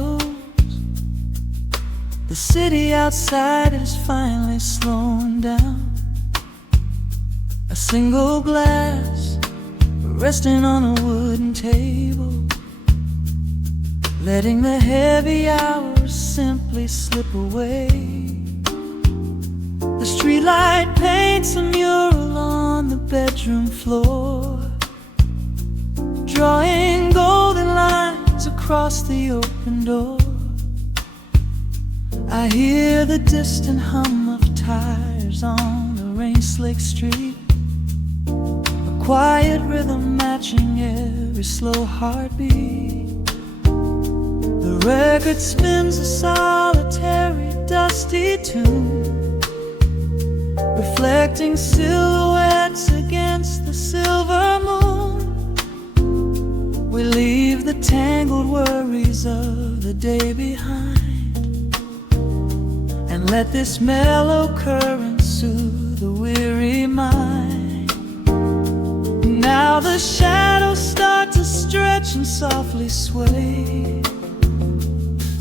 shadows. The city outside is finally slowing down. A single glass resting on a wooden table, letting the heavy hours simply slip away. The streetlight paints a mural on the bedroom floor, drawing golden lines across the open door. I hear the distant hum of tires on the rain-slicked street, a quiet rhythm matching every slow heartbeat. The record spins a solitary, dusty tune, reflecting silhouettes against the silver moon. We leave the tangled worries of the day behind, and let this mellow current soothe the weary mind. Now the shadows start to stretch and softly sway,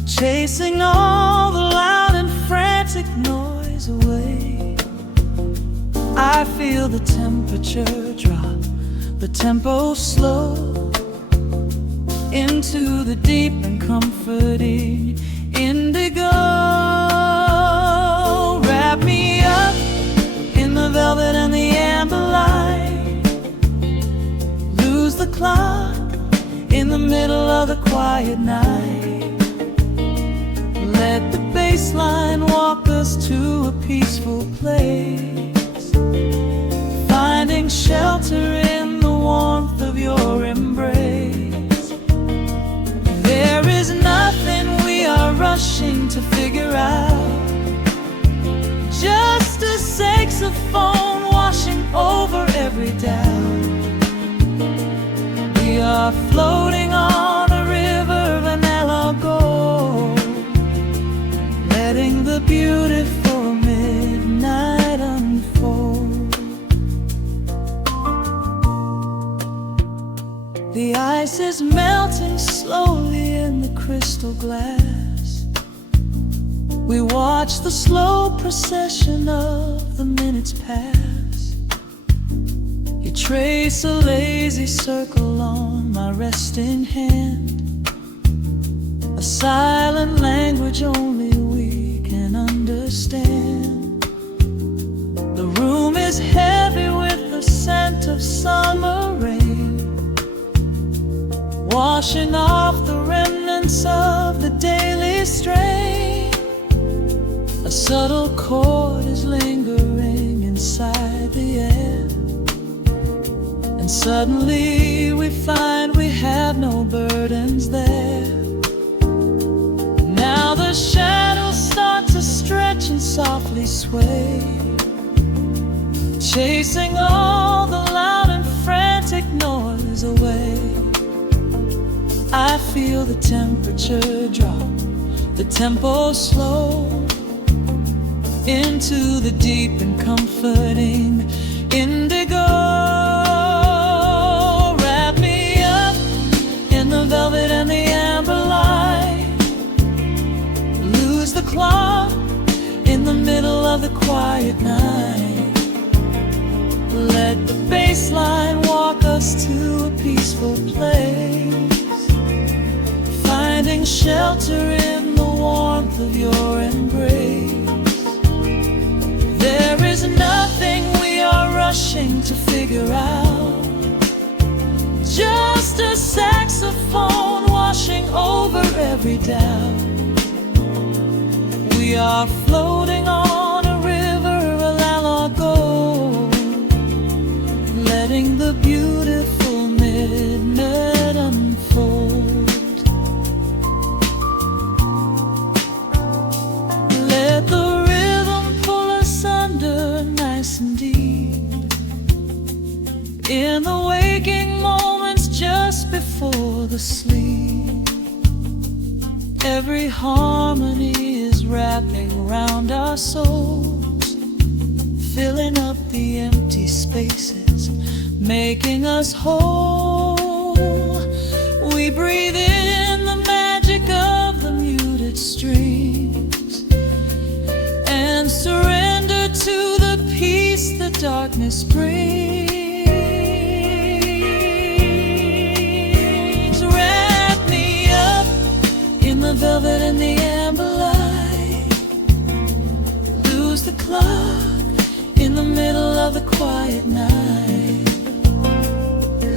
chasing all the loud and frantic noise away. I feel the temperature drop, the tempo slow, into the deep and comforting indigo. Wrap me up in the velvet and the amber light, lose the clock in the middle of the quiet night. Let the bass line walk us to a peaceful place, finding shelter in the warmth of your embrace. There is nothing we are rushing to figure out, just a saxophone washing over every doubt. We are floating on a river, vanilla gold, letting the beautiful midnight unfold. The ice is melting slowly in the crystal glass. We watch the slow procession of the minutes pass. You trace a lazy circle on my resting hand, a silent language only we can understand. The room is heavy with the scent of summer rain, washing off the remnants of the daily strain. A subtle chord is lingering inside the air, and suddenly we find we have no burdens there. Now the shadows start to stretch and softly sway, chasing all the loud and frantic noise away. I feel the temperature drop, the tempo slow, into the deep and comforting indigo. Wrap me up in the velvet and the amber light, lose the clock in the middle of the quiet night. Let the bass line walk us to a peaceful place, finding shelter in the warmth of your embrace. There is nothing we are rushing to figure out, just a saxophone washing over every doubt. We are floating on a river, a la gold, letting the beautiful midnight unfold. Let the nice and deep, in the waking moments just before the sleep. Every harmony is wrapping around our souls, filling up the empty spaces, making us whole. We breathe in the magic of the darkness brings. Wrap me up in the velvet and the amber light. Lose the clock in the middle of the quiet night.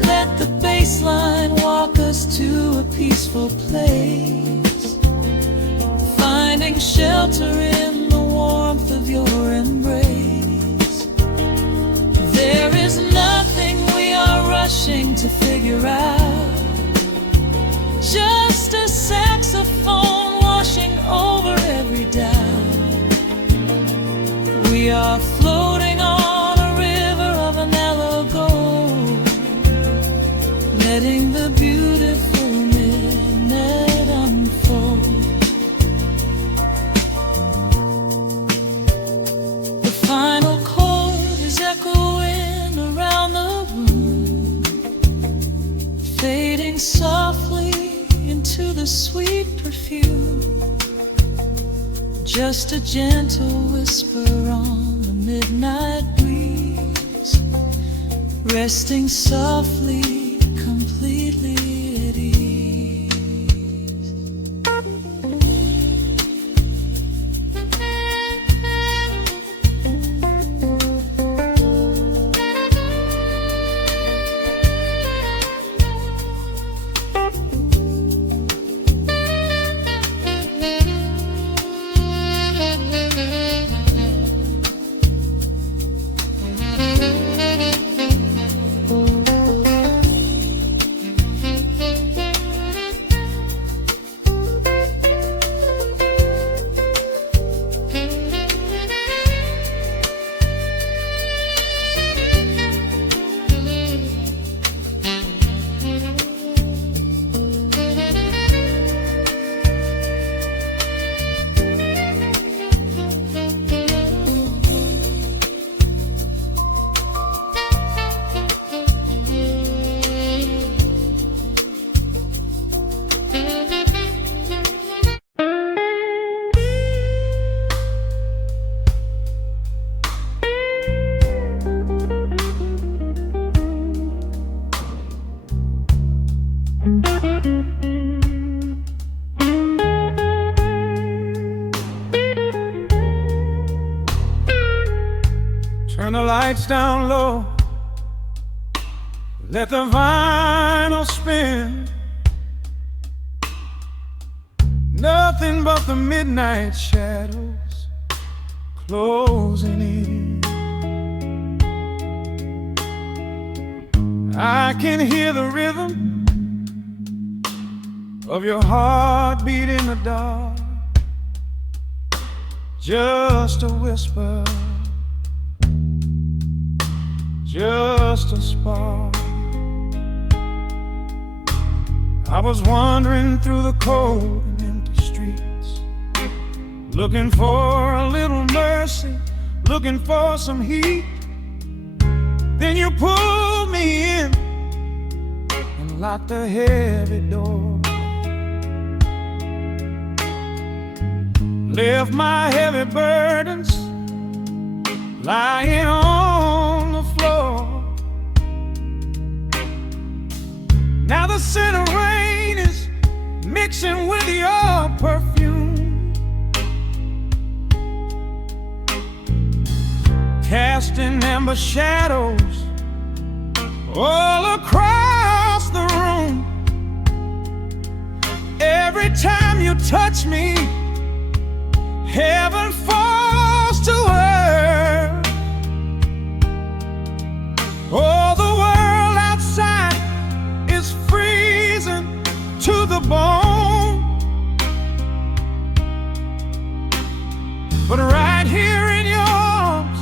Let the bass line walk us to a peaceful place, finding shelter in the warmth of your embrace. There is nothing we are rushing to figure out, just a saxophone washing over every doubt. We are floating on a river of a mellow gold, letting the beautiful midnight unfold. The final chord is echoing around the room, fading softly into the sweet perfume. Just a gentle whisper on the midnight breeze, resting softly, completely at ease. Turn the lights down low, let the vinyl spin. Nothing but the midnight shadows closing in. I can hear the rhythm of your heartbeat in the dark, just a whisper, just a spark. I was wandering through the cold and empty streets, looking for a little mercy, looking for some heat. Then you pulled me in and locked the heavy door, left my heavy burdens lying on the floor. Now the scent of rain is mixing with your perfume, casting amber shadows all across the room. Every time you touch me, heaven falls to earth. Oh, the world outside is freezing to the bone, but right here in your arms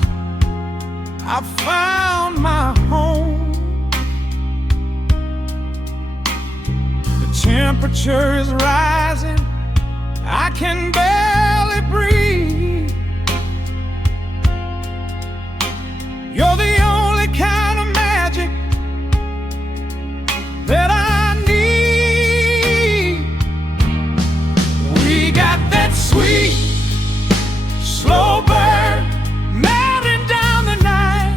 I found my home. The temperature is rising, I can barely breathe. You're the only kind of magic that I need. We got that sweet, slow burn melting down the night.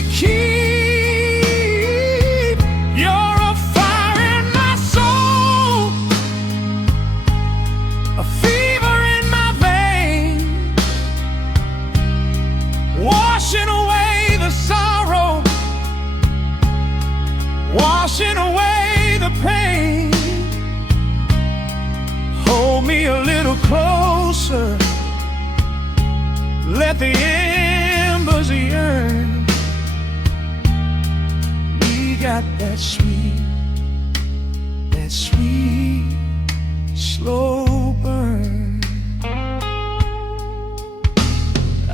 we keep. You're a fire in my soul, a fever in my vein, washing away the sorrow, washing away the pain. Hold me a little closer, let the embers yearn. We got that sweet, slow burn.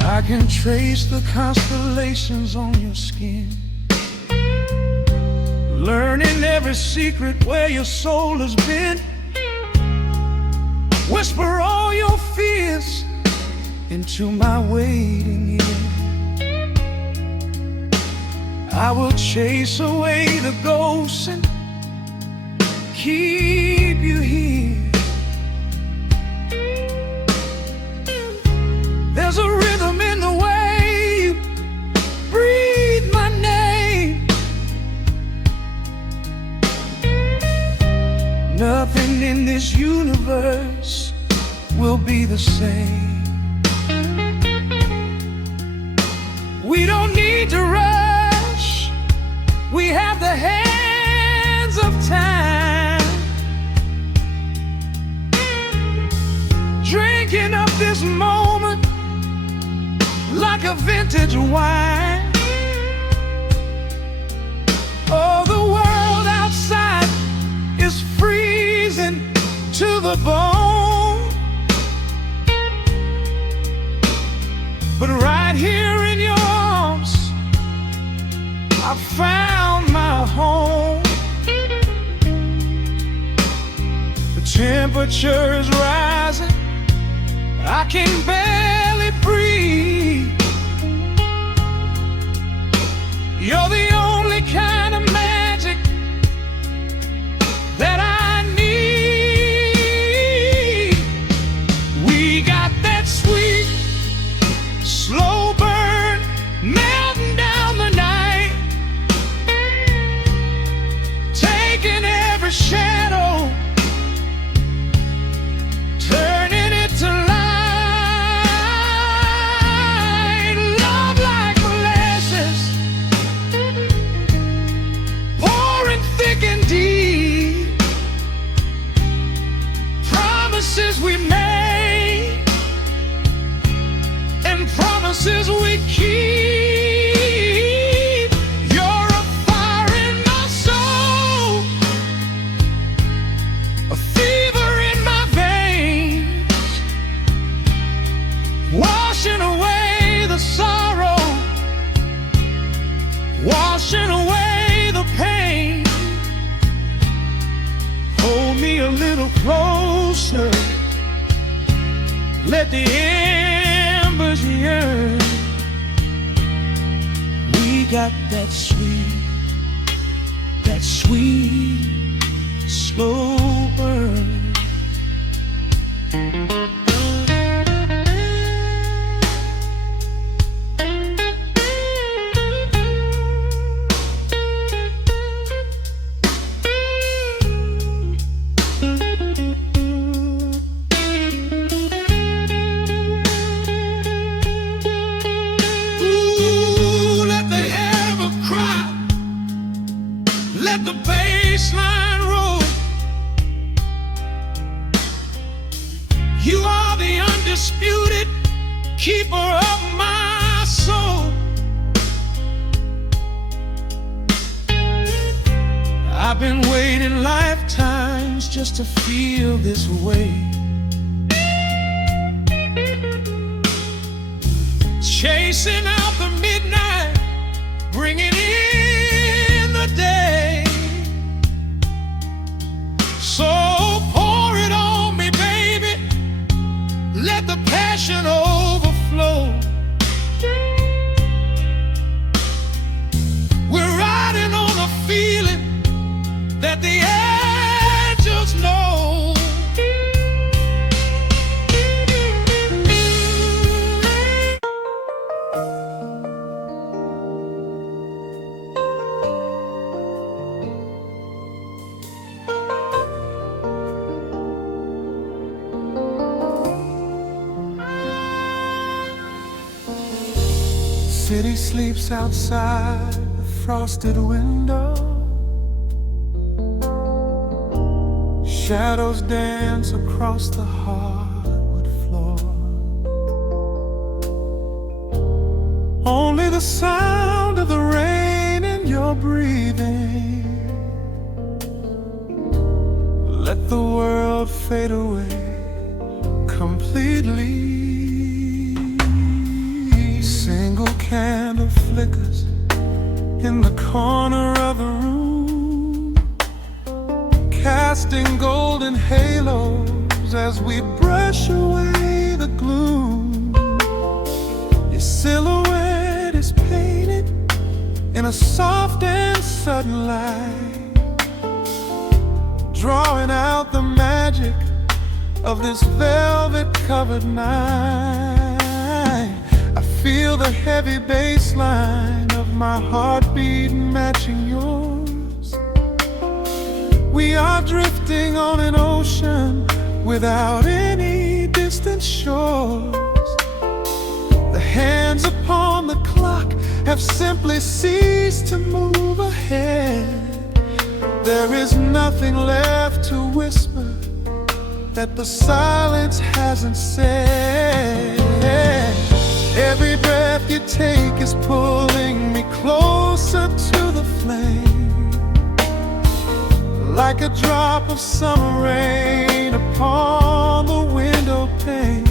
I can trace the constellations on your skin, learning every secret where your soul has been. Whisper all your fears into my waiting ear. I will chase away the ghosts and keep you here. There's a rhythm in the way you breathe my name. Nothing in this universe will be the same. We don't need to rush, we have the hands of time, drinking up this moment like a vintage wine. Oh, the world outside is freezing to the bone, but right here in your arms I found my home. The temperature is rising, I can barely breathe. You're the only kind of magic that I need. We got that sweet, slow burn melting down the night, taking every shadow, turning it to light. Love like molasses, pouring thick and deep. Promises we made and promises we keep. You're a fire in my soul, a fever in my veins, washing away the sorrow, washing away the pain. Hold me a little closer, let the embers yearn. We got that sweet, slow burn. Let the bass line roll. You are the undisputed keeper of my soul. I've been waiting lifetimes just to feel this way. Chasing out the midnight, bringing in the day. So pour it on me, baby, let the passion overflow. We're riding on a feeling that the angels know. city sleeps outside the frosted window. Shadows dance across the hardwood floor. Only the sound of the rain in your breathing. Let the world fade away completely. Single candle flickers in the corner of the room, casting golden halos as we brush away the gloom. Your silhouette is painted in a soft and sudden light, drawing out the magic of this velvet-covered night. I feel the heavy bass line of my heartbeat matching yours. We are drifting on an ocean without any distant shores. The hands upon the clock have simply ceased to move ahead. There is nothing left to whisper that the silence hasn't said. Every breath you take is pulling me closer to the flame, like a drop of summer rain upon the window pane.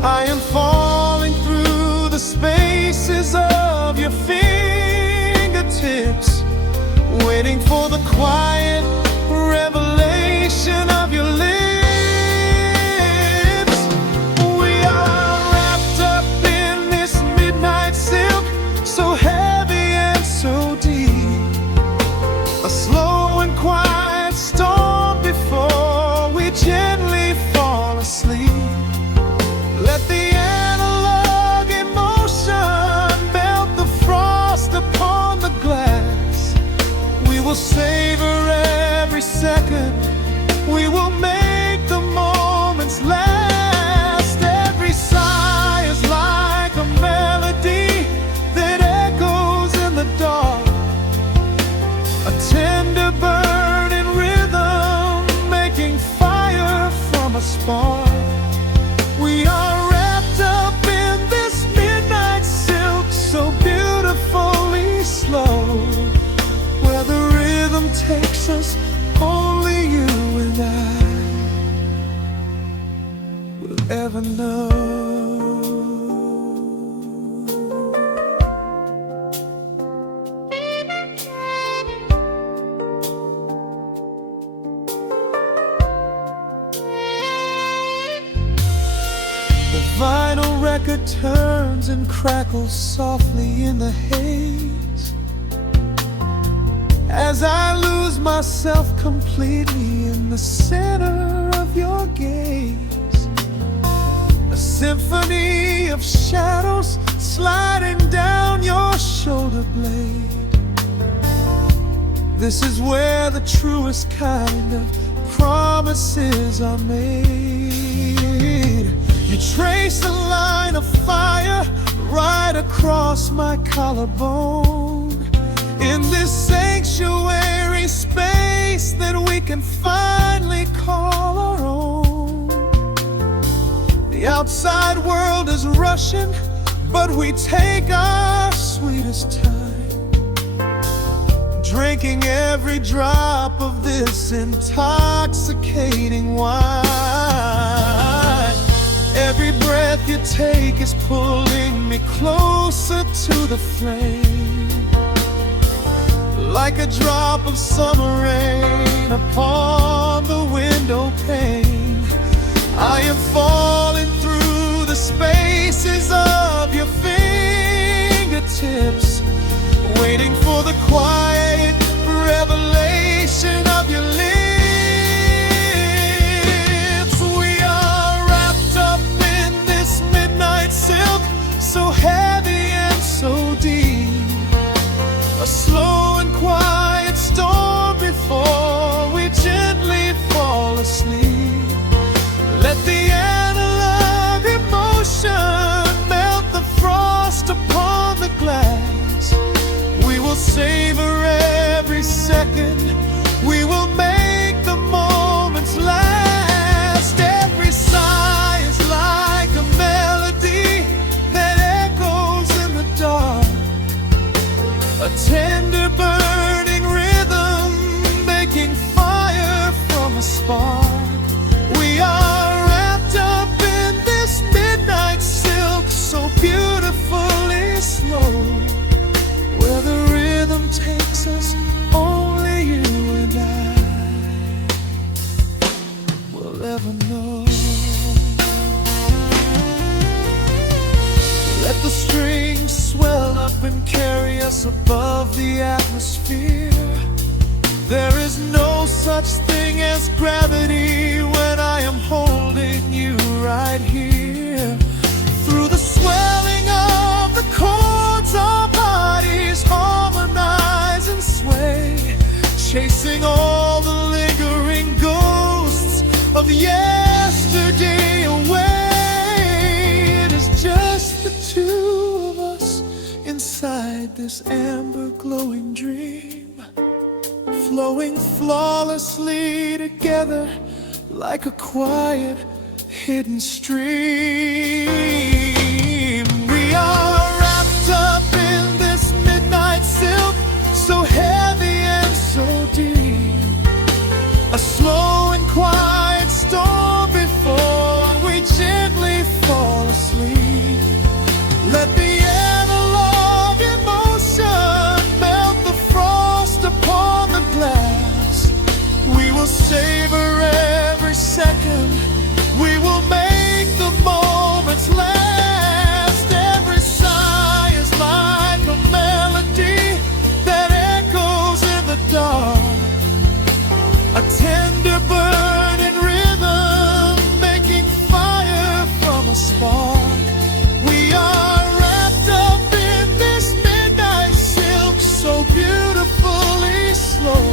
I am falling through the spaces of your fingertips, waiting for the quiet revelation of your lips. We are wrapped up in this midnight silk, so heavy and so deep. A slow and quiet storm before we gently fall asleep. Let the analog emotion melt the frost upon the glass. We will savor every second, we will make the moments last. Every sigh is like a melody that echoes in the dark, a tender burning rhythm making fire from a spark. We are wrapped up in this midnight silk, so beautifully slow, where the rhythm takes us, only you and I will ever know. The vinyl record turns and crackles softly in the haze as I lose myself completely in the center of your gaze. A symphony of shadows sliding down your shoulder blade. This is where the truest kind of promises are made. You trace a line of fire right across my collarbone, in this sanctuary space that we can finally call our own. The outside world is rushing, but we take our sweetest time, drinking every drop of this intoxicating wine. Every breath you take is pulling me closer to the flame, like a drop of summer rain upon the window pane. I am falling through the spaces of your fingertips, waiting for the quiet revelation of your lips. We are wrapped up in this midnight silk, so heavy and so deep. A slow and quiet storm before we gently fall asleep. Let the analog emotion melt the frost upon beautifully slow, where the rhythm takes us, only you and I will ever know. Let the strings swell up and carry us above the atmosphere. There is no such thing as gravity when I am holding you right here. Through the swelling of the chords, our bodies harmonize and sway, chasing all the lingering ghosts of yesterday away. It is just the two of us inside this amber glowing dream, flowing flawlessly together like a quiet hidden stream. We are wrapped up in this midnight silk, so heavy and so deep, a slow and quiet storm before we gently fall asleep. Let the analog emotion melt the frost upon the glass. We will savor every second, we will make the moments last. Every sigh is like a melody that echoes in the dark, a tender burning rhythm making fire from a spark. We are wrapped up in this midnight silk, so beautifully slow,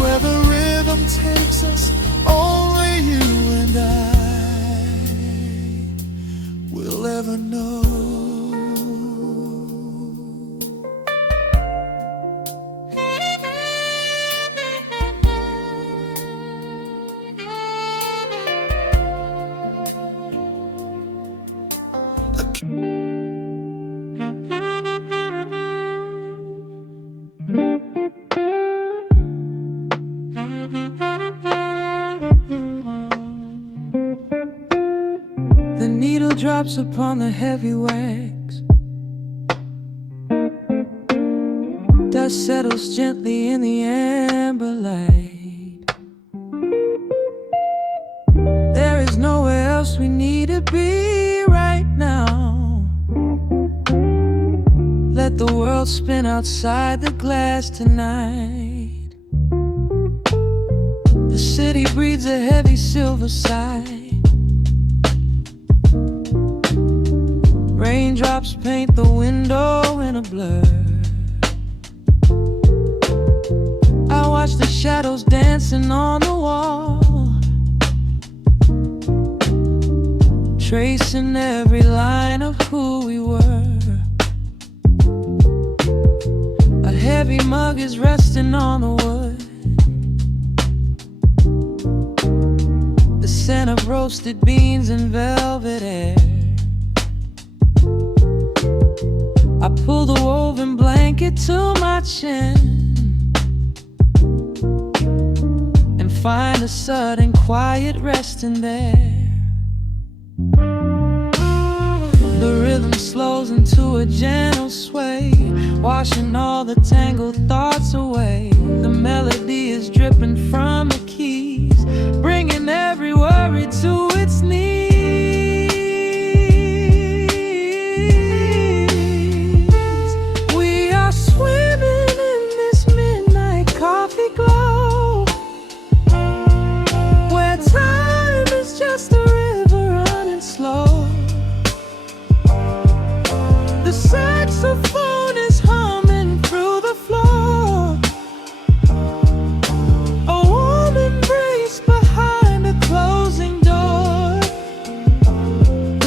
where the rhythm takes us, only you and I will ever know. The needle drops upon the heavy wax, dust settles gently in the amber light. There is nowhere else we need to be right now. Let the world spin outside the glass tonight. The city breathes a heavy silver sigh. Raindrops paint the window in a blur. I watch the shadows dancing on the wall, tracing every line of who we were. A heavy mug is resting on the wood, the scent of roasted beans and velvet air. I pull the woven blanket to my chin and find a sudden quiet resting there. The rhythm slows into a gentle sway, washing all the tangled thoughts away. The melody is dripping from the keys, bringing every worry to its knees. Swimming in this midnight coffee glow, where time is just a river running slow. The saxophone is humming through the floor, a warm embrace behind a closing door.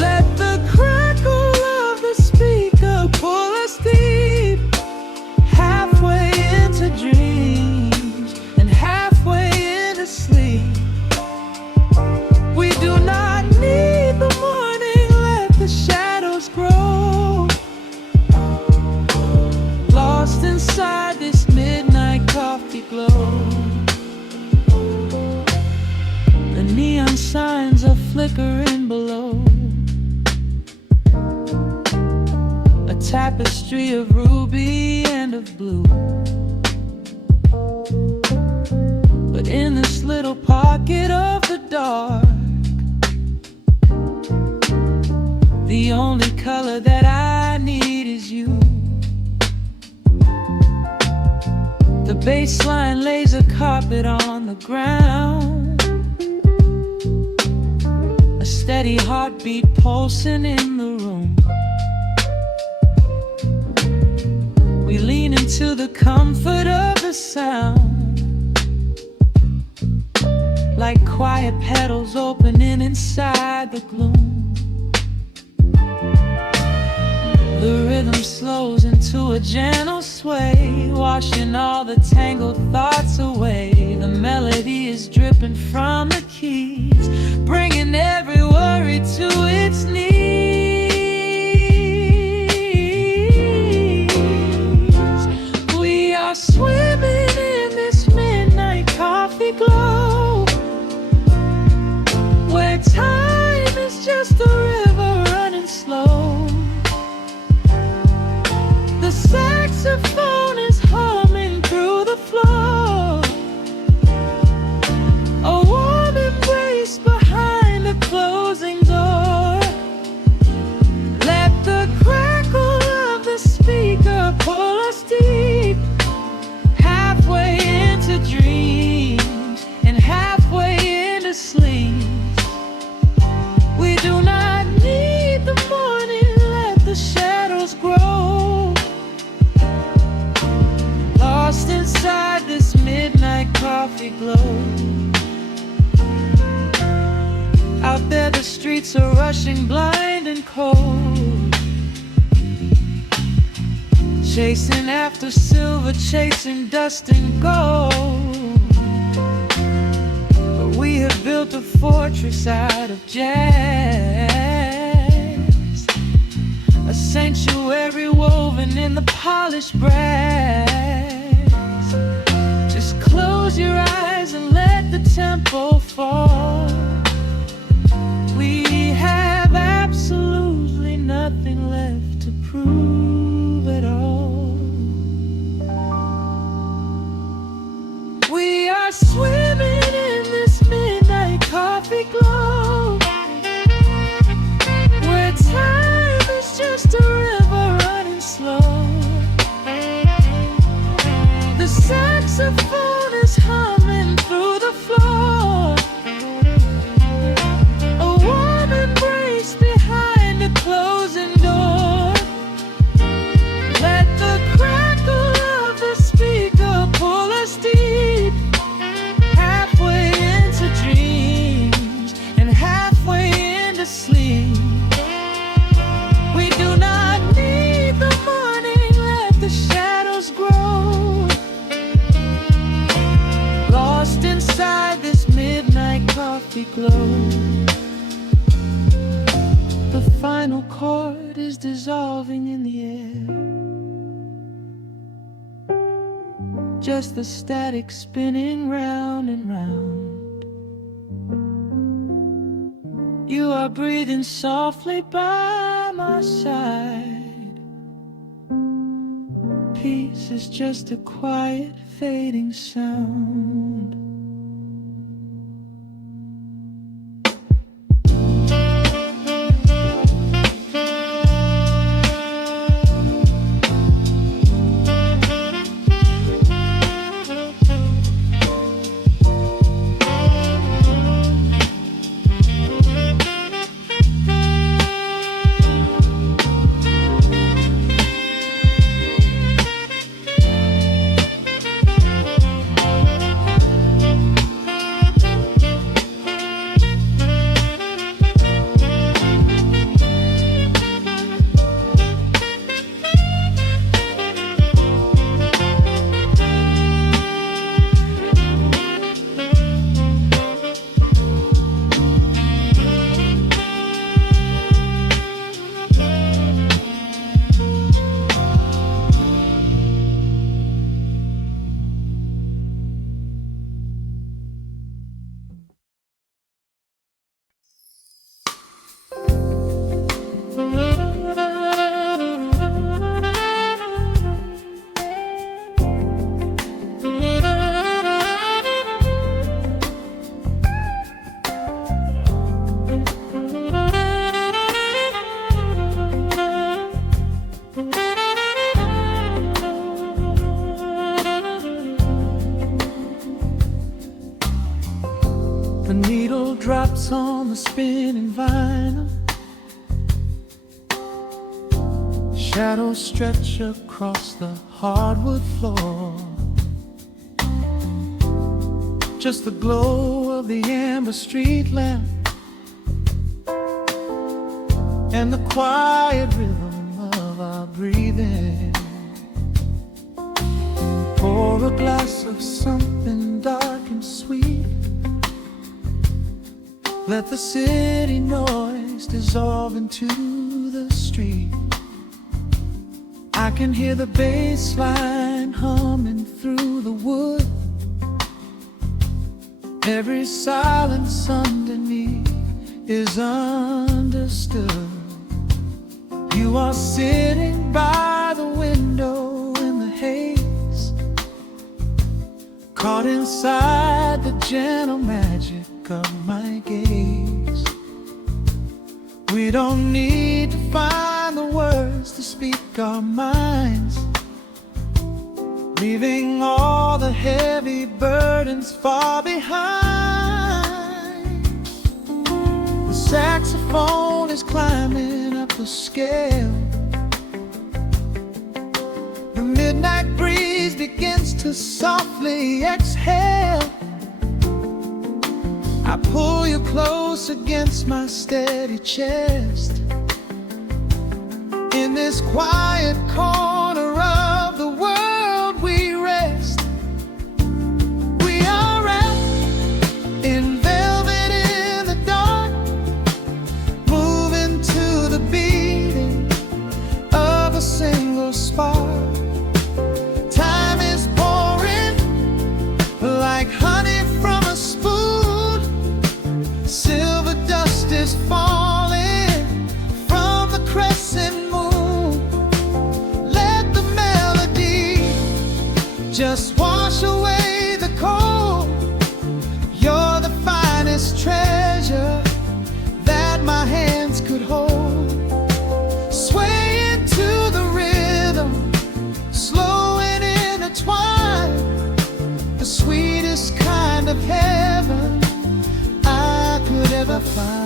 Let the crackle of the speaker pull us deep, halfway into dreams and halfway into sleep. We do not need the morning, let the shadows grow. tapestry of ruby and of blue. But in this little pocket of the dark, the only color that I need is you. The bass line lays a carpet on the ground, a steady heartbeat pulsing in the room. We lean into the comfort of the sound, like quiet petals opening inside the gloom. The rhythm slows into a gentle sway, washing all the tangled thoughts away. The melody is dripping from the keys, bringing every worry to its knees. We are swimming in this midnight coffee glow, where time is just a river running slow. The saxophone is humming through the floor, a warm embrace behind a closing door. Let the crackle of the speaker pull us deep, halfway into dreams and halfway into sleep. We do not need the morning, let the shadows grow. Lost inside this midnight coffee glow. Out there the streets are rushing blind and cold, chasing after silver, chasing dust and gold. But we have built a fortress out of jazz, a sanctuary woven in the polished brass. Just close your eyes and let the tempo fall. We have absolutely nothing left to prove at all. We are swimming in this midnight coffee glow, where time is just a river running slow. The saxophone is humming through the floor, a warm embrace behind a closing door. Let the crackle of the speaker pull us deep, halfway into dreams and halfway into sleep. We do not need the morning, let the shadows grow. Lost inside this midnight coffee glow. The final chord is dissolving in the air, just the static spinning round and round. You are breathing softly by my side. Peace is just a quiet fading sound. spinning vinyl. Shadows stretch across the hardwood floor. Just the glow of the amber street lamp and the quiet rhythm of our breathing. Pour a glass of something dark and sweet. Let the city noise dissolve into the street. I can hear the bass line humming through the wood. Every silence underneath is understood. You are sitting by the window in the haze, caught inside the gentle magic of my gaze. We don't need to find the words to speak our minds, leaving all the heavy burdens far behind. The saxophone is climbing up the scale. The midnight breeze begins to softly exhale. I pull you close against my steady chest. In this quiet corner of the world we rest. We are wrapped in velvet in the dark, moving to the beating of a single spark. Time is pouring like honey from a spoon. Silver dust is falling from the crescent moon. Let the melody just wash away the cold. You're the finest treasure that my hands could hold. Swaying to the rhythm, slow and intertwined. The sweetest kind of heaven I could ever find.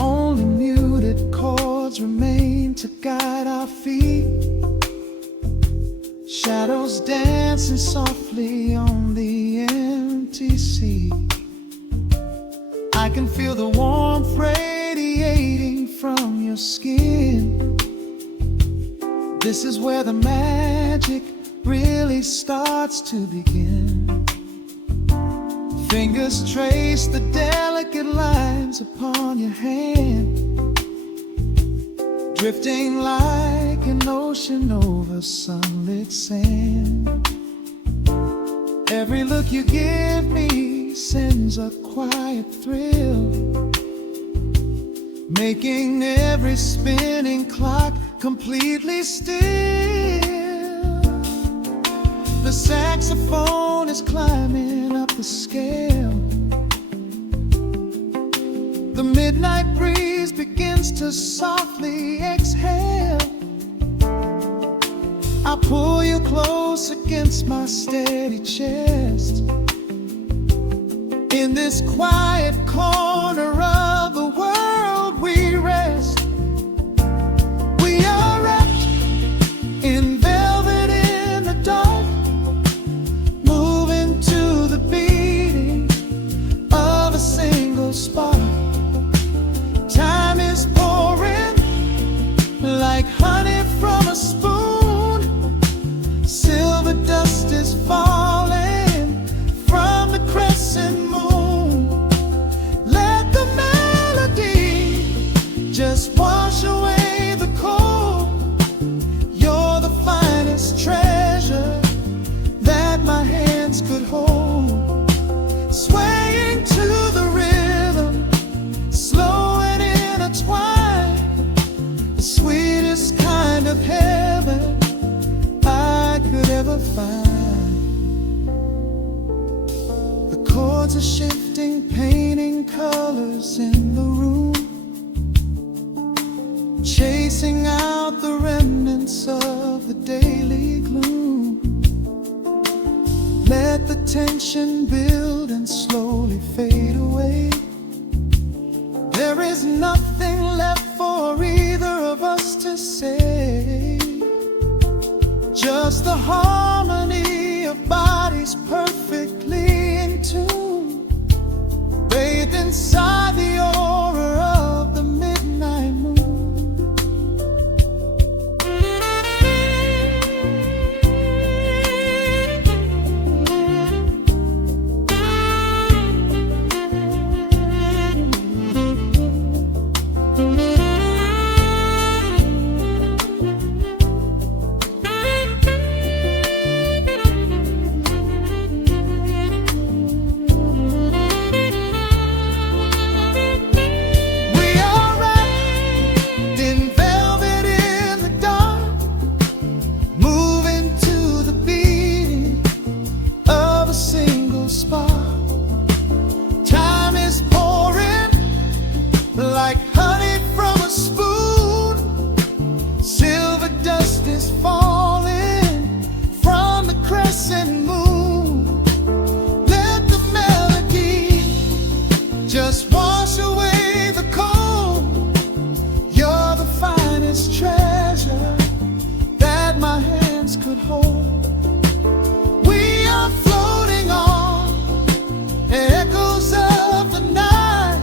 Only muted chords remain to guide our feet. Shadows dancing softly on the empty sea. I can feel the warmth radiating from your skin. This is where the magic really starts to begin. Fingers trace the delicate lines upon your hand, drifting like an ocean over sunlit sand. Every look you give me sends a quiet thrill, making every spinning clock completely still. The saxophone is climbing up the scale. The midnight breeze begins to softly exhale. I pull you close against my steady chest. In this quiet corner of the world we rest. We are wrapped in velvet in the dark, moving to the beating of a single spark. Time is pouring like honey from a spoon. Silver dust is falling from the crescent moon. Let the melody just wash away the cold. You're the finest treasure that my hands could hold. Swaying to the rhythm, slow and intertwined. The sweetest kind of heaven tension build and slowly fade away. There is nothing left for either of us to say. Just the harmony of bodies perfectly in tune, bathed inside the aura of the midnight moon. Like honey from a spoon, silver dust is falling from the crescent moon. Let the melody just wash away the cold. You're the finest treasure that my hands could hold. We are floating on echoes of the night.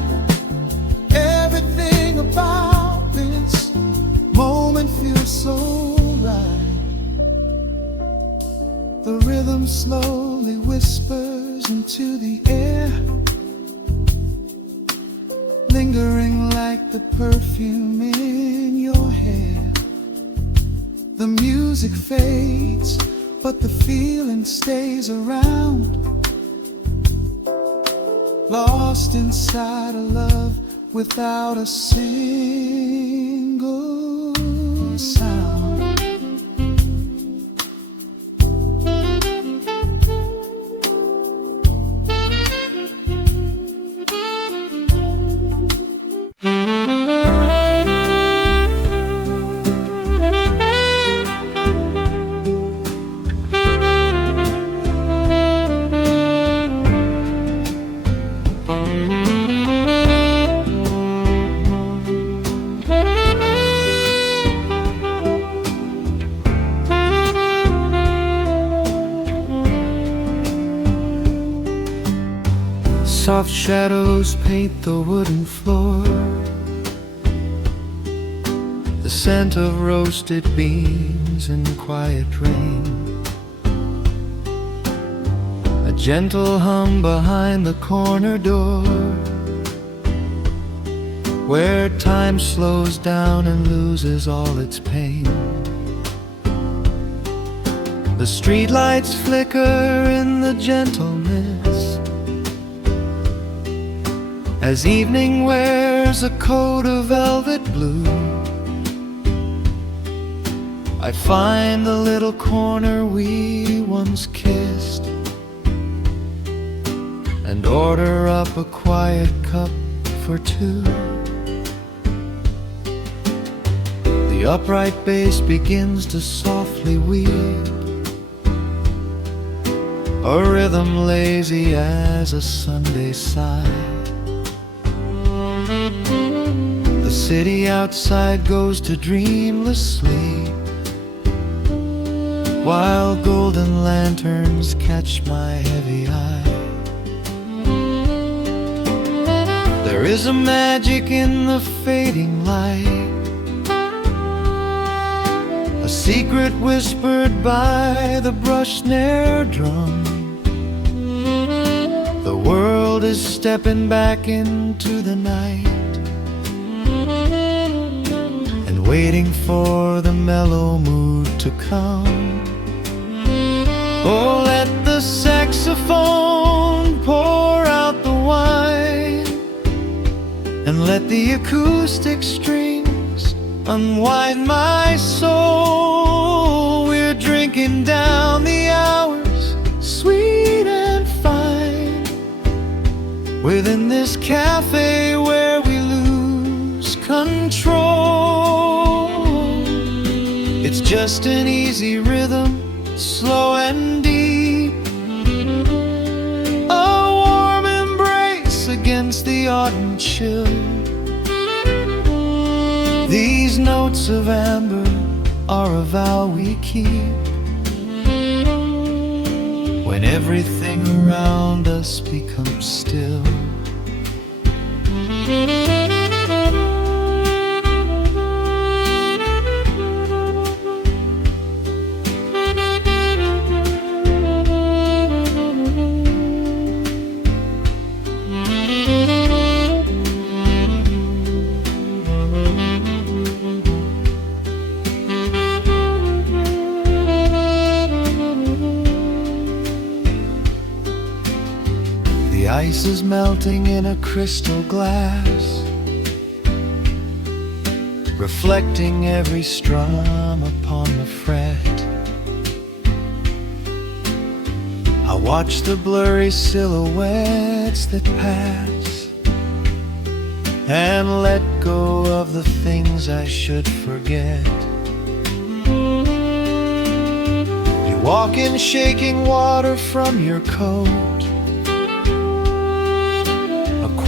Everything about this moment feels so right. The rhythm slowly whispers into the air, lingering like the perfume in your hair. The music fades, but the feeling stays around, lost inside a love without a single sound. Soft shadows paint the wooden floor, the scent of roasted beans and quiet rain, a gentle hum behind the corner door, where time slows down and loses all its pain. The streetlights flicker in the gentle mist as evening wears a coat of velvet blue. I find the little corner we once kissed and order up a quiet cup for two. The upright bass begins to softly weave, a rhythm lazy as a Sunday sigh. The city outside goes to dreamless sleep, while golden lanterns catch my heavy eye. There is a magic in the fading light, a secret whispered by the brush snare drum. The world is stepping back into the night and waiting for the mellow mood to come. Oh, let the saxophone pour out the wine, and let the acoustic strings unwind my soul. We're drinking down the hours, sweet and fine, within this cafe where we lose control. It's just an easy rhythm, slow and deep, the autumn chill. These notes of amber are a vow we keep when everything around us becomes still. The ice is melting in a crystal glass, reflecting every strum upon the fret. I watch the blurry silhouettes that pass and let go of the things I should forget. You walk in shaking water from your coat,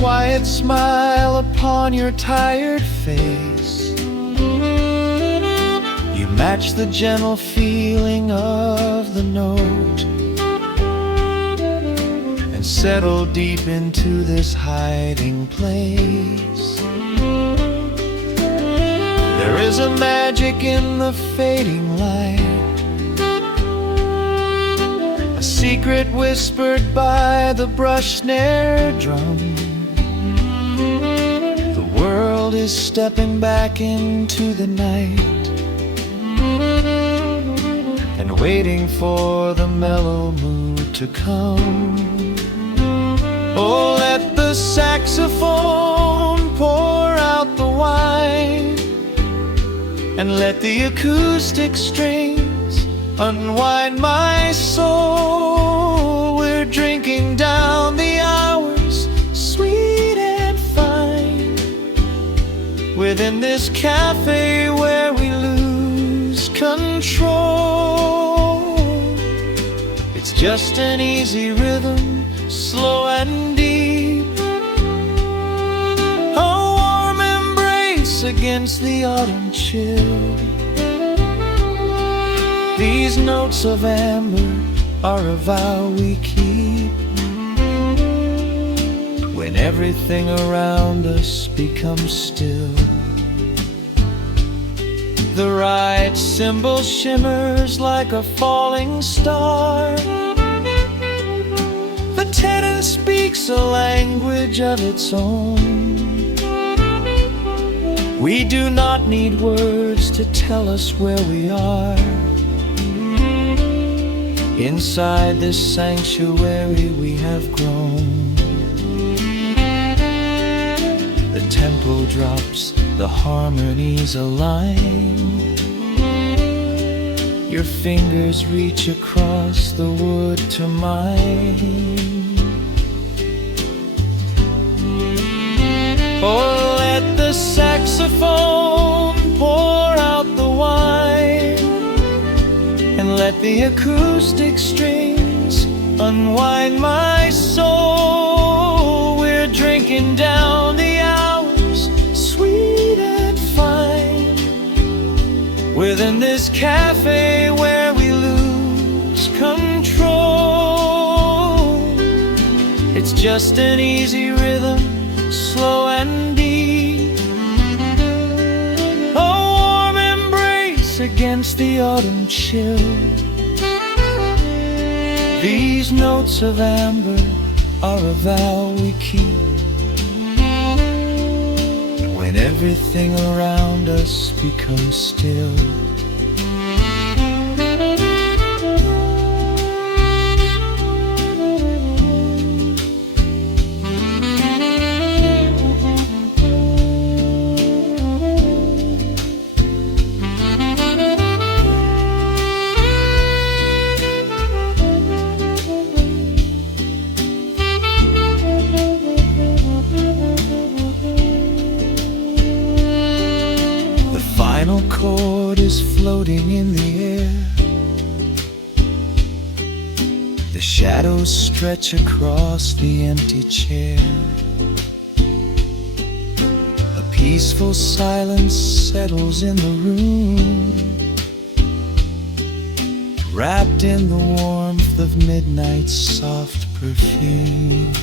quiet smile upon your tired face. You match the gentle feeling of the note and settle deep into this hiding place. There is a magic in the fading light, a secret whispered by the brush snare drum. The world is stepping back into the night and waiting for the mellow mood to come. Oh, let the saxophone pour out the wine and let the acoustic strings unwind my soul. We're drinking down the hours, sweet and fine, within this cafe where we lose control. It's just an easy rhythm, slow and deep, a warm embrace against the autumn chill. These notes of amber are a vow we keep when everything around us becomes still. The right cymbal shimmers like a falling star. The tenor speaks a language of its own. We do not need words to tell us where we are. Inside this sanctuary we have grown. The tempo drops, the harmonies align. Your fingers reach across the wood to mine. Oh, let the saxophone pour out the wine and let the acoustic strings unwind my soul. We're drinking down the hours, sweet and fine, within this cafe where we lose control. It's just an easy rhythm, slow and deep, a warm embrace against the autumn chill. These notes of amber are a vow we keep when everything around us becomes still. Final chord is floating in the air. The shadows stretch across the empty chair. Peaceful silence settles in the room, wrapped in the warmth of midnight's soft perfume.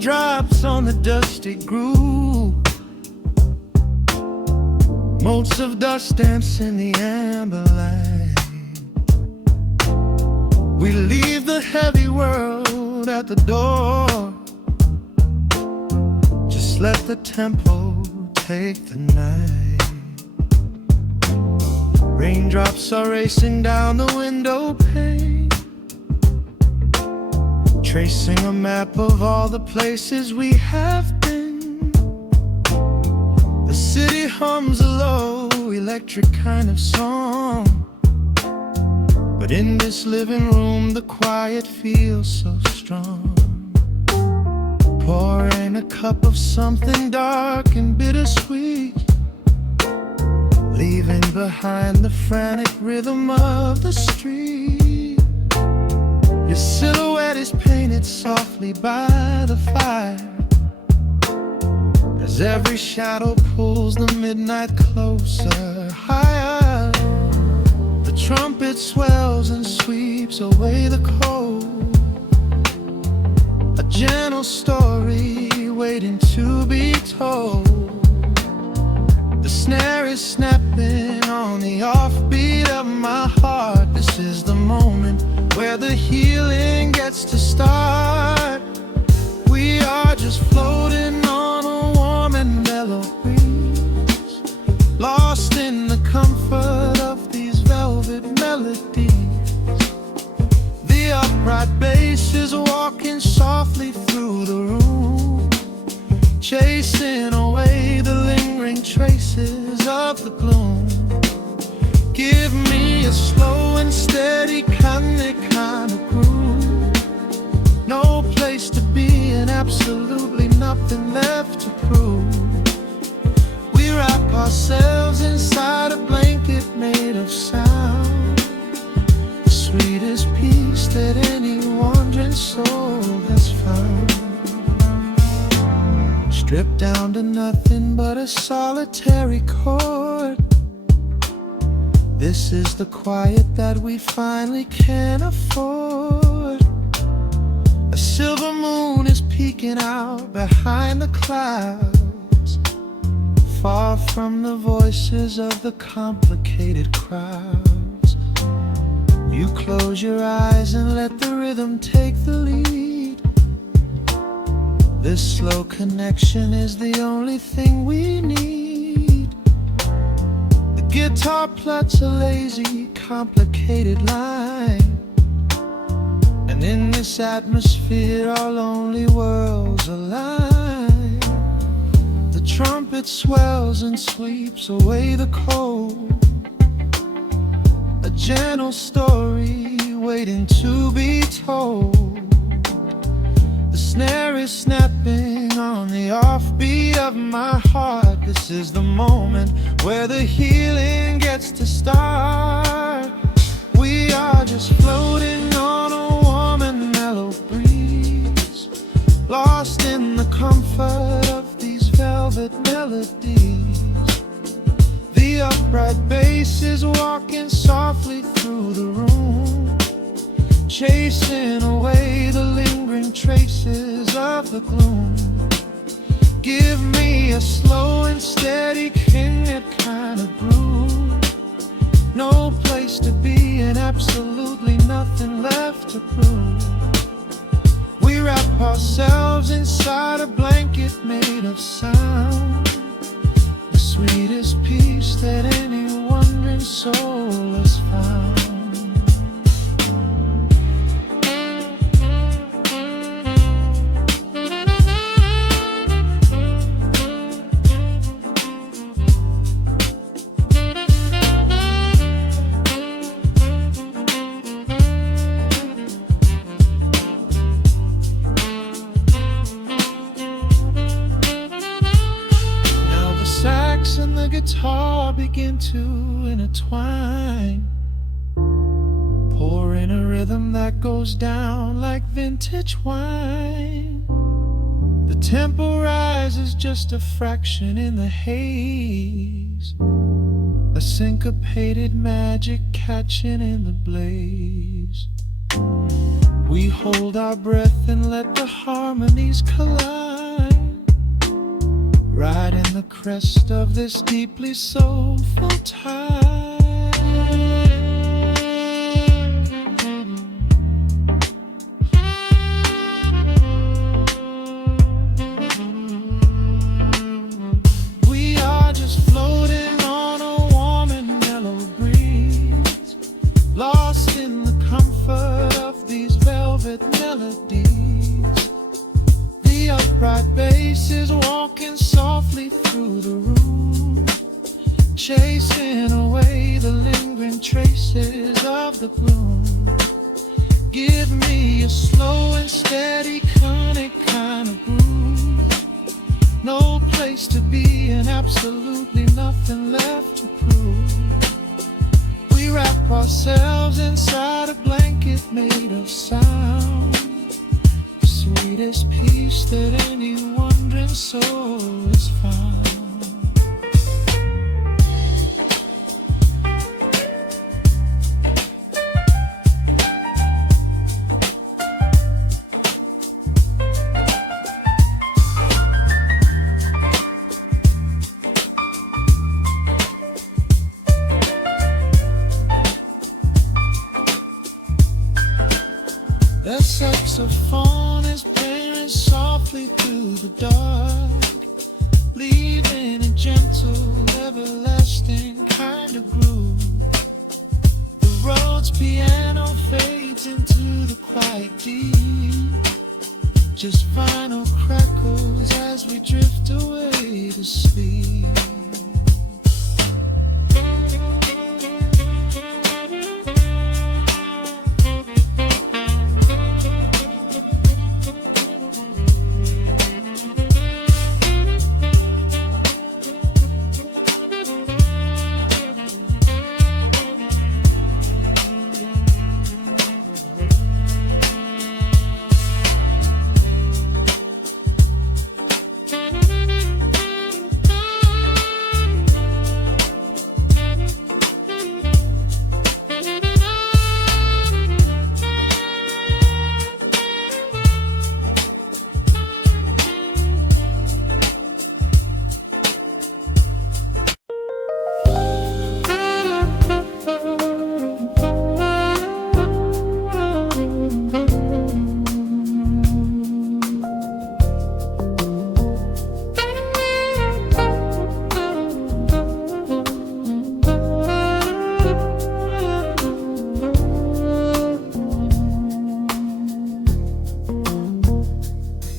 Drops on the dusty groove, motes of dust dance in the amber light. We leave the heavy world at the door, just let the tempo take the night. Raindrops are racing down the window pane, tracing a map of all the places we have been. The city hums a low, electric kind of song, but in this living room the quiet feels so strong. Pouring a cup of something dark and bittersweet, leaving behind the frantic rhythm of the street. Your silhouette is painted softly by the fire, as every shadow pulls the midnight closer, higher. The trumpet swells and sweeps away the cold, a gentle story waiting to be told. The snare is snapping on the offbeat of my heart. This is the moment where the healing gets to start. We are just floating on a warm and mellow breeze, lost in the comfort of these velvet melodies. The upright bass is walking softly through the room, chasing away the lingering traces of the gloom. Give me a slow and steady kind of groove, no place to be and absolutely nothing left to prove. We wrap ourselves inside a blanket made of sound, the sweetest peace that any wandering soul has found. Stripped down to nothing but a solitary chord, this is the quiet that we finally can afford. A silver moon is peeking out behind the clouds, far from the voices of the complicated crowds. You close your eyes and let the rhythm take the lead. This slow connection is the only thing we need. Guitar plots a lazy, complicated line, and in this atmosphere our lonely worlds align. The trumpet swells and sweeps away the cold, a gentle story waiting to be told. The snare is snapping on the offbeat of my heart. This is the moment where the healing gets to start. We are just floating on a warm and mellow breeze, lost in the comfort of these velvet melodies. The upright bass is walking softly through the room, chasing away the lingering traces of the gloom. Give me a slow and steady kind of groove, no place to be and absolutely nothing left to prove. We wrap ourselves inside a blanket made of sound, the sweetest peace that any wandering soul has found. begin to intertwine, pour in a rhythm that goes down like vintage wine. The tempo rises just a fraction in the haze, a syncopated magic catching in the blaze. We hold our breath and let the harmonies collide, right in the crest of this deeply soulful tide. We are just floating on a warm and mellow breeze, lost in the comfort of these velvet melodies. The upright bass is walking softly through the room, chasing away the lingering traces of the gloom. Give me a slow and steady conic kind of groove, no place to be and absolutely nothing left to prove. We wrap ourselves inside a blanket made of sound, the sweetest peace that any wandering soul has found. The saxophone is playing softly through the dark, leaving a gentle, everlasting kind of groove. The Rhodes piano fades into the quiet deep, just final crackles as we drift away to sleep.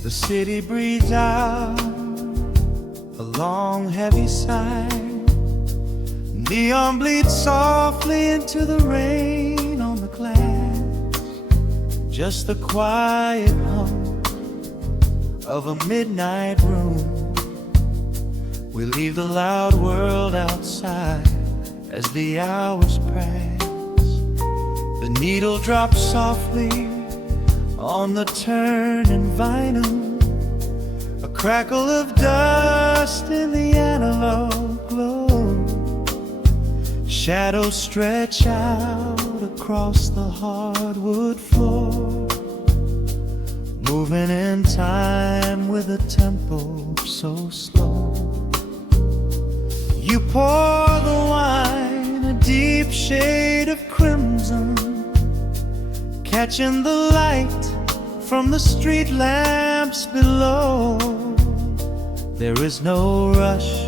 The city breathes out a long heavy sigh, neon bleeds softly into the rain on the glass, just the quiet hum of a midnight room. We leave the loud world outside as the hours pass. The needle drops softly on the turning vinyl, a crackle of dust in the analog glow. Shadows stretch out across the hardwood floor, moving in time with a tempo so slow. You pour the wine, a deep shade of crimson, catching the light from the street lamps below. There is no rush,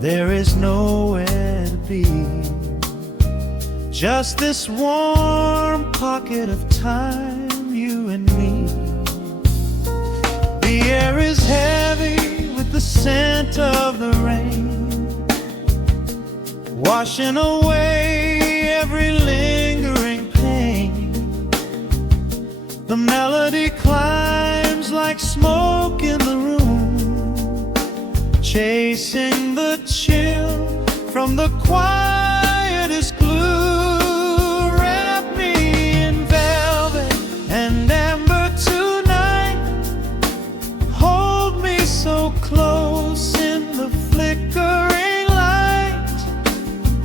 there is nowhere to be, just this warm pocket of time, you and me. The air is heavy with the scent of the rain, washing away every lingering pain. The melody climbs like smoke in the room, chasing the chill from the quietest blue. Wrap me in velvet and amber tonight. Hold me so close in the flickering light.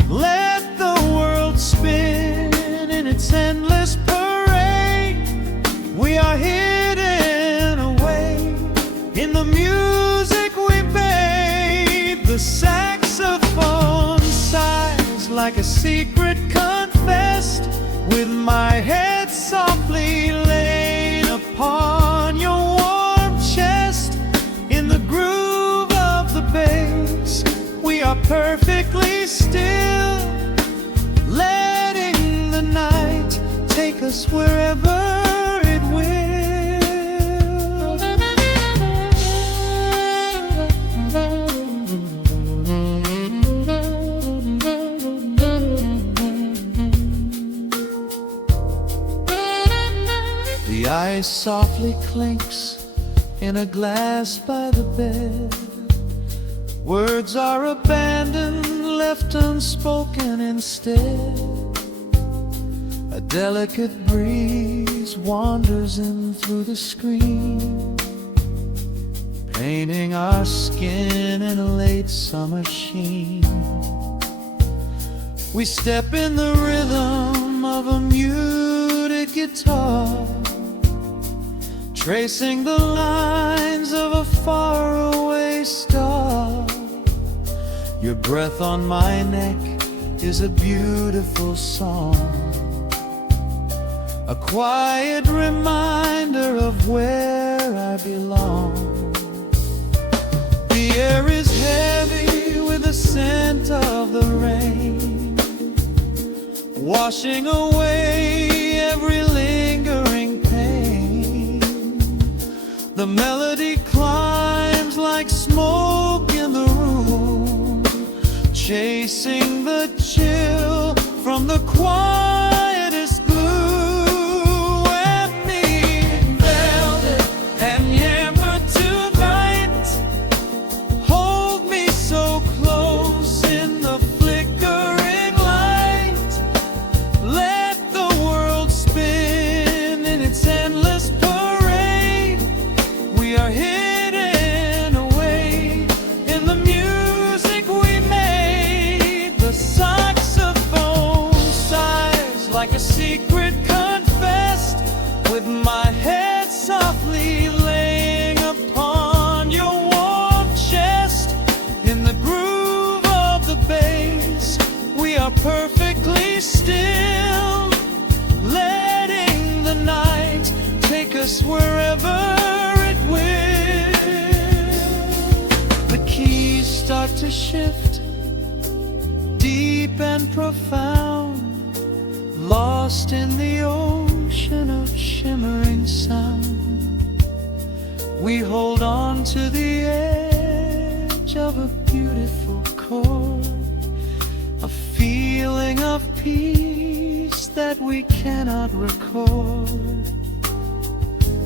Let the world spin in its endless parade. We are hidden away in the music we made. The saxophone sighs like a secret confessed, with my head softly laid upon your warm chest. In the groove of the bass, we are perfectly still, letting the night take us wherever it will. The ice softly clinks in a glass by the bed. Words are abandoned, left unspoken instead. A delicate breeze wanders in through the screen, painting our skin in a late summer sheen. We step in the rhythm of a muted guitar, tracing the lines of a faraway star. Your breath on my neck is a beautiful song, a quiet reminder of where I belong. The air is heavy with the scent of the rain, washing away every lingering pain. The melody climbs like smoke in the room, chasing the chill from the quietest blue. Wrap me in velvet and amber tonight. Hold me so close in the flickering light. Let the world spin in its endless parade. We are hidden away in the music we made. The saxophone sighs like a secret confessed, with my head softly laying upon your warm chest. In the groove of the bass, we are perfectly still, letting the night take us wherever it will. The keys start to shift, deep and profound, lost in the ocean of shimmering sound. We hold on to the edge of a beautiful chord, a feeling of peace that we cannot record.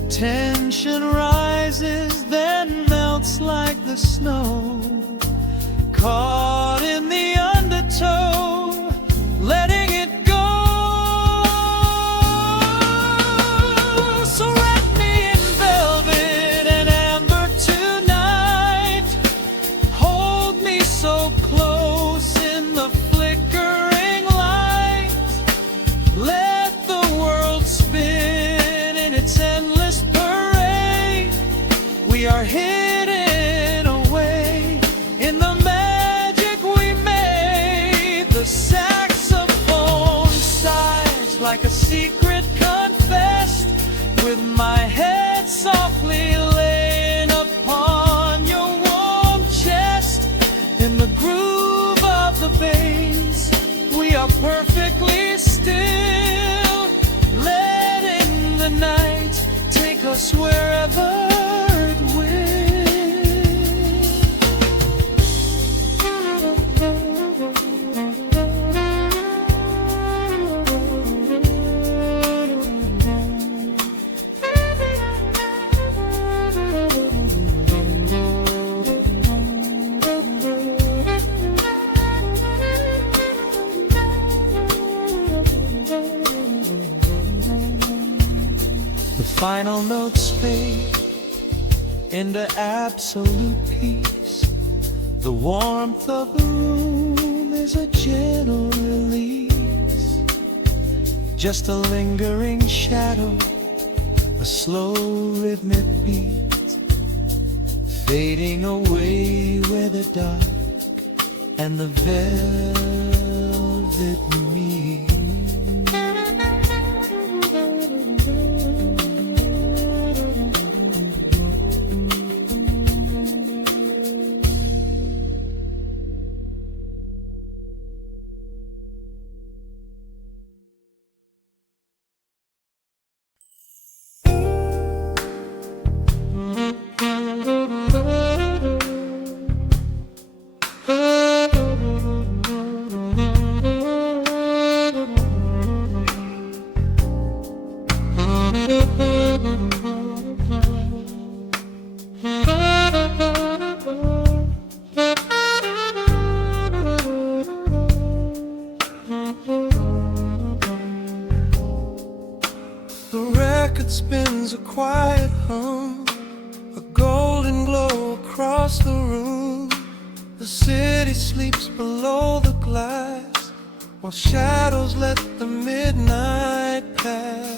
Tension rises, then melts like the snow, caught in the undertow, letting it go. So wrap me in velvet and amber tonight. Hold me so close in the flickering light. Let the world spin in its endless parade. We are hidden away in the magic we made. The saxophone sighs like a secret confessed, with my head softly laying upon your warm chest. In the groove of the bass, we are perfectly still, letting the night take us wherever it will. final notes fade into absolute peace. The warmth of the room is a gentle release, just a lingering shadow, a slow rhythmic beat, fading away where the dark and the velvet meet. Spins a quiet hum, a golden glow across the room. The city sleeps below the glass, while shadows let the midnight pass.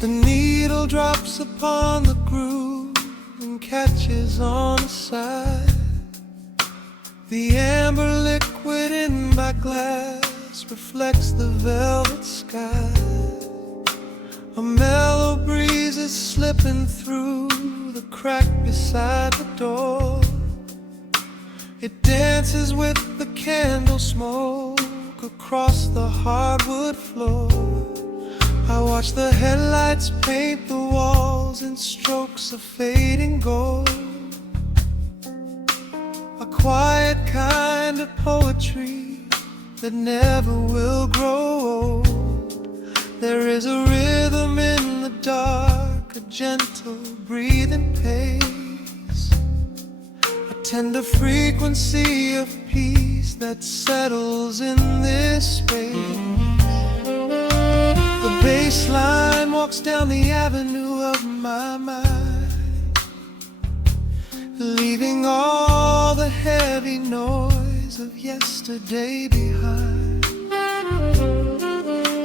The needle drops upon the groove and catches on the side. The amber liquid in my glass reflects the velvet sky. A mellow breeze is slipping through the crack beside the door. It dances with the candle smoke across the hardwood floor. I watch the headlights paint the walls in strokes of fading gold. A quiet kind of poetry that never will grow old. There is a rhythm in the dark, a gentle breathing pace, a tender frequency of peace that settles in this space. The bass line walks down the avenue of my mind, leaving all the heavy noise of yesterday behind.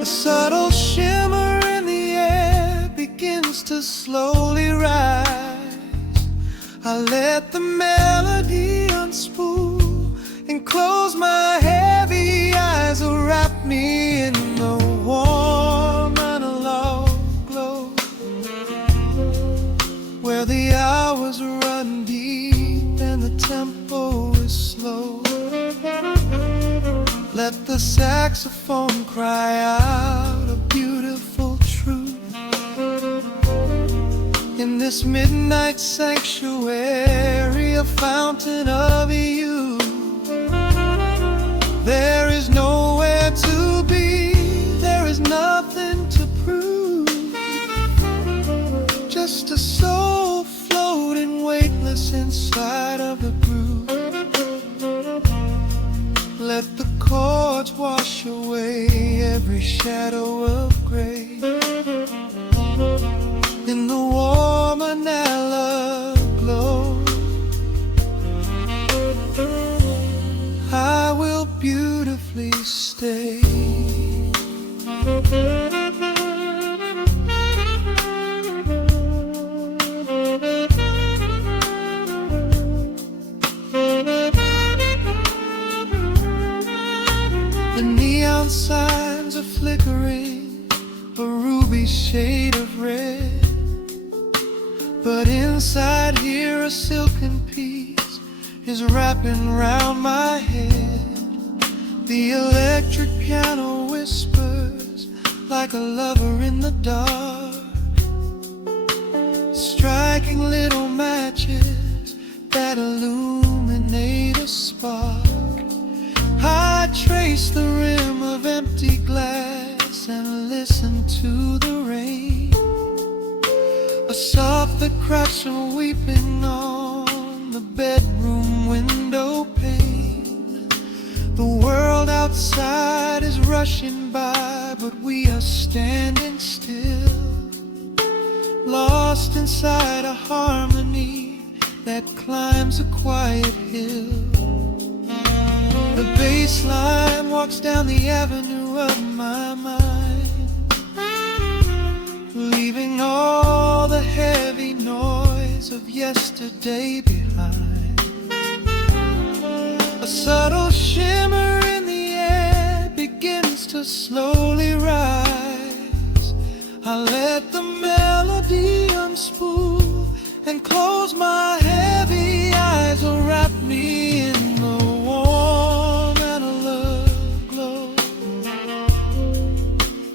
A subtle shimmer in the air begins to slowly rise. I let the melody unspool and close my heavy eyes, wrap me in the warm analog glow, where the hours run deep and the tempo is slow. Let the saxophone cry out a beautiful truth in this midnight sanctuary, a fountain of youth. There is nowhere to be, there is nothing to prove, just a soul floating weightless inside of the groove. Let the chords wash away every shadow of gray. In the warm analog glow, I will beautifully stay. The neon signs are flickering, a ruby shade of red, but inside here a silken peace is wrapping round my head. The electric piano whispers like a lover in the dark, striking little matches that illuminate a spark. I trace the rim of empty glass and listen to the rain, a soft that cracks from weeping on the bedroom window pane. The world outside is rushing by, but we are standing still, lost inside a harmony that climbs a quiet hill. The bass line walks down the avenue of my mind, leaving all the heavy noise of yesterday behind. A subtle shimmer in the air begins to slowly rise. I let the melody unspool and close my heavy eyes, or wrap me in the warm analog glow,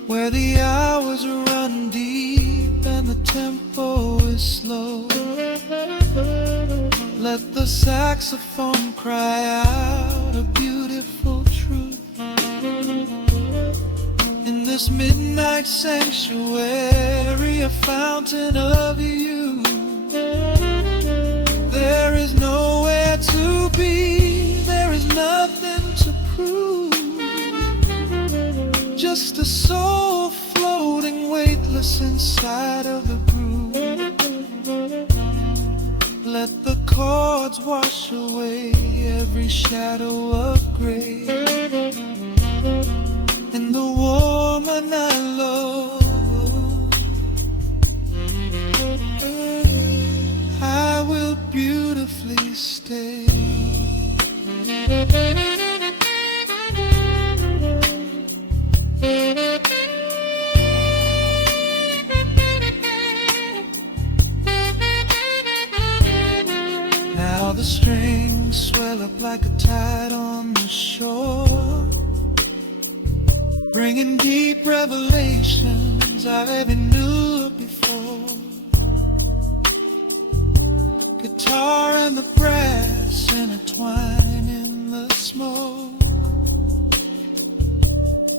where the hours run deep and the tempo is slow. Let the saxophone cry out a beautiful truth in this midnight sanctuary, a fountain of youth. There is nowhere to be, there is nothing to prove, just a soul floating weightless inside of the groove. Let the chords wash away every shadow of gray, and the woman I love, I will beautifully stay. Now the strings swell up like a tide on the shore, bringing deep revelations I've ever knew before. Guitar and the brass intertwine in the smoke,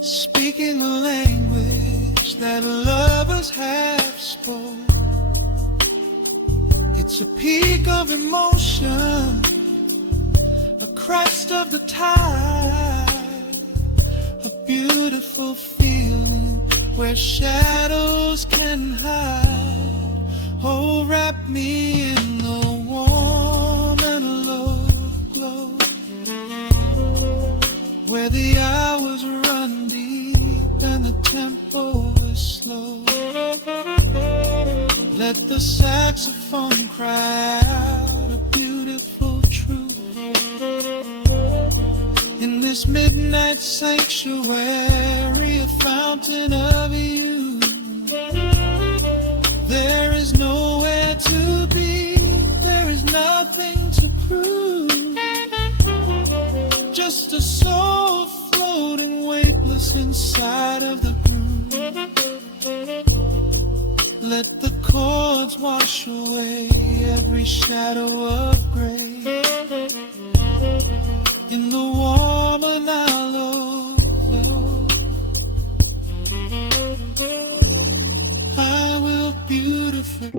speaking a language that lovers have spoke. It's a peak of emotion, a crest of the tide, a beautiful feeling where shadows can hide. Oh, wrap me in the warm analog glow, where the hours run deep and the tempo is slow. Let the saxophone cry out a beautiful truth in this midnight sanctuary, a fountain of youth. There is nowhere to be, there is nothing to prove, just a soul floating weightless inside of the groove. Let the chords wash away every shadow of gray, in the warm analog glow, I will beautifully.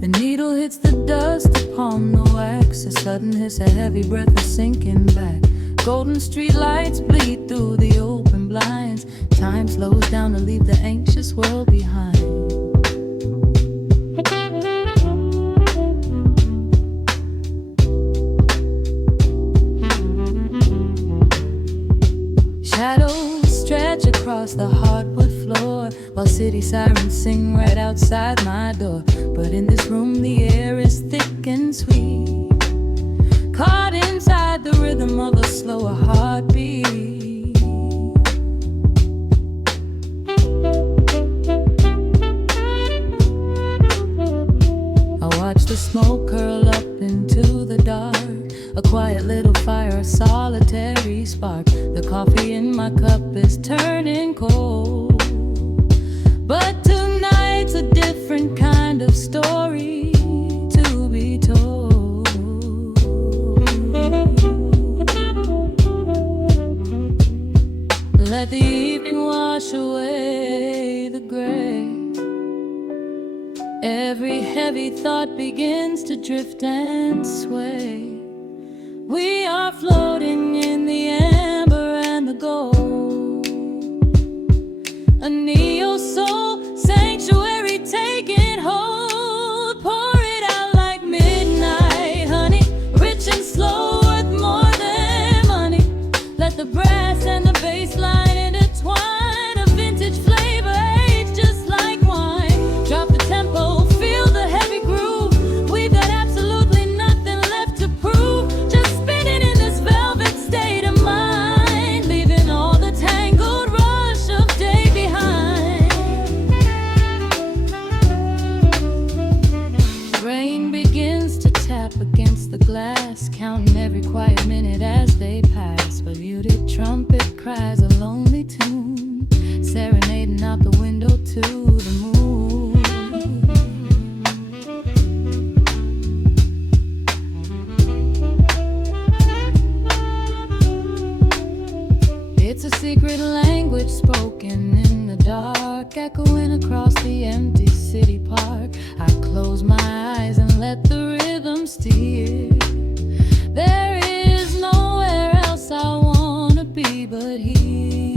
The needle hits the dust upon the wax, a sudden hiss, a heavy breath, a sinking back. Golden street lights bleed through the open blinds. Time slows down to leave the anxious world behind. Shadows stretch across the hardwood floor, while city sirens sing right outside my door. But in this room the air is thick and sweet, caught inside the rhythm of a slower heartbeat. I watch the smoke curl up into the dark, a quiet little fire, a solitary spark. The coffee in my cup is turning cold. But tonight's a different kind of story to be told. Let the evening wash away the gray. Every heavy thought begins to drift and sway. We are floating in the amber and the gold. A neo-soul sanctuary taking hold. Pour it out like midnight honey, rich and slow, worth more than money. Let the brass and the bass line intertwine. A vintage flavor aged just like wine. Drop the tempo, feel the heavy groove. We've got absolutely nothing left to prove. Just spinning in this velvet state of mind, leaving all the tangled rush of day behind. Rain begins to tap against the glass, counting every quiet minute as they pass. A muted trumpet cries a lonely tune, serenading out the window to the moon. It's a secret language spoken in the dark, echoing across the empty city park. I close my eyes and let the rhythm steer. There is nowhere else I wanna be but here.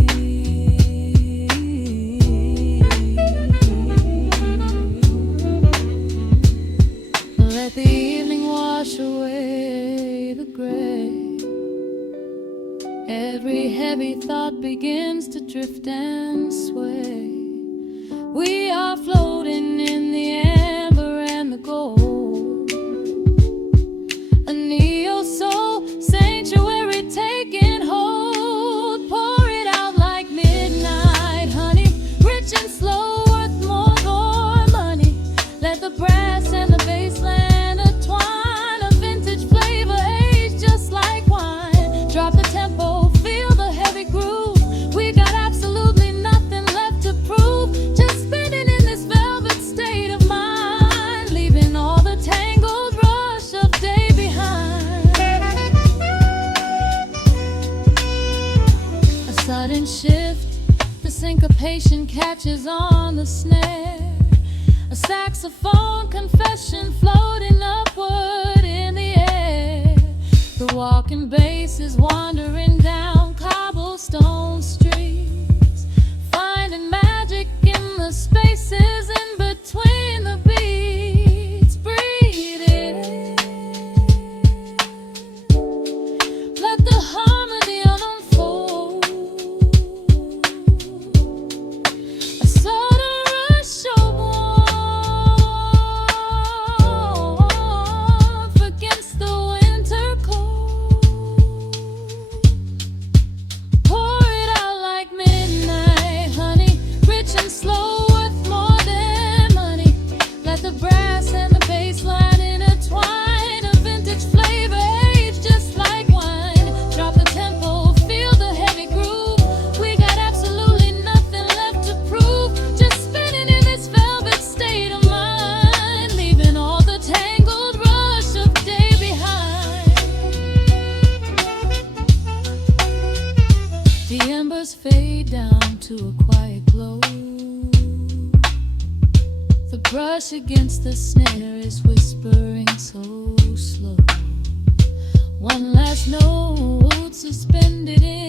Let the evening wash away the gray. Every heavy thought begins to drift and sway. We are floating in the amber and the gold. A neo-soul sanctuary taking hold. Pour it out like midnight honey, rich and slow, worth more for money. Let the brass and the bass line intertwine. A vintage flavor aged just like wine. Drop the tempo, feel the heavy groove. We got absolutely nothing left to prove. Just spinning in this velvet state of mind, leaving all the tangled rush of day behind. A sudden shift, the syncopation catches on the snare. A saxophone confession floating upward in the air. The walking bass is wandering down cobblestone streets, finding magic in the spaces in between the beats. Breathe it in, let the harmony unfold. A sudden rush of warmth against the winter cold. Pour it out like midnight honey, rich and slow, worth more than money. Let the brass and the bass line intertwine. A vintage flavor aged just like wine. Drop the tempo, feel the heavy groove. We got absolutely nothing left to prove. Just spinning in this velvet state of mind, leaving all the tangled rush of day behind. The embers fade down to a quiet glow. The brush against the snare is whispering so slow. One last note suspended in